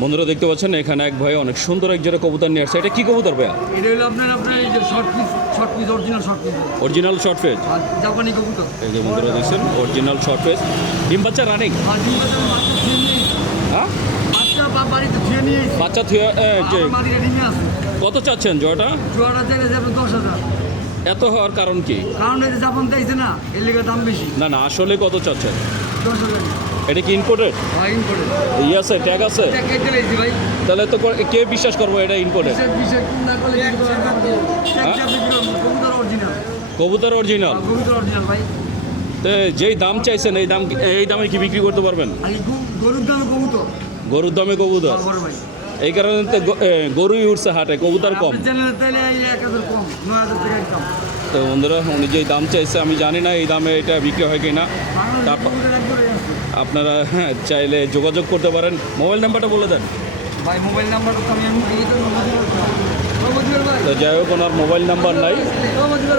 বন্ধুরা দেখতে পাচ্ছেন এখানে এক ভাই অনেক সুন্দর এক জোড়া কবুতর নিয়ে আসছে। এটা কি কবুতর ভাইয়া? এটা হলো আপনার এই যে short piece original short piece original short face. আর জাপানি কবুতর। এই যে বন্ধুরা দেখছেন অরিজিনাল শর্ট ফেজ। ডিম বাচ্চা রানিং। আর ডিম বাচ্চা ধুয়ে নিয়ে হ্যাঁ বাচ্চা বাড়িতে ধুয়ে নিয়ে বাচ্চা থুয়ে যে বাড়িতে ডিমে আছে। কত চাচ্ছেন জোড়াটা? জোয়াটা চাইলে যাবেন 10,000। এত হওয়ার কারণ কি? কারণ এই যে জাপান চাইছে না এর লেগে দাম বেশি। না না আসলে কত চাচ্ছেন? 10,000 এটা কি ইম্পোর্টেড? ভাই ইম্পোর্ট ই আছে ট্যাগ আছে? কেটে লাইছি ভাই। তাহলে তো কে বিশ্বাস করবো এটা ইম্পোর্টেড? বিশেষ কোন না করলে কবুতর অরিজিনাল। কবুতর অরিজিনাল। কবুতর অরিজিনাল ভাই। তো যেই দাম চাইছেন এই দামে কি বিক্রি করতে পারবেন? আর গরুর দামে কবুতর। গরুর দামে কবুতর। বড় ভাই। এই কারণে তো গরুই উঠছে হাটে, কবুতর কম। আপনার চ্যানেলে তাহলে 1000 কম 9,000 টাকা একদম। তো বন্ধুরা উনি যেই দাম চাইছে আমি জানি না এই দামে এটা বিক্রি হয় কি না। তারপর আপনারা চাইলে যোগাযোগ করতে পারেন। মোবাইল নাম্বারটা বলে দেন ভাই। মোবাইল নাম্বারটা তো আমি এই তো তো যাই হোক ওনার মোবাইল নাম্বার নাই।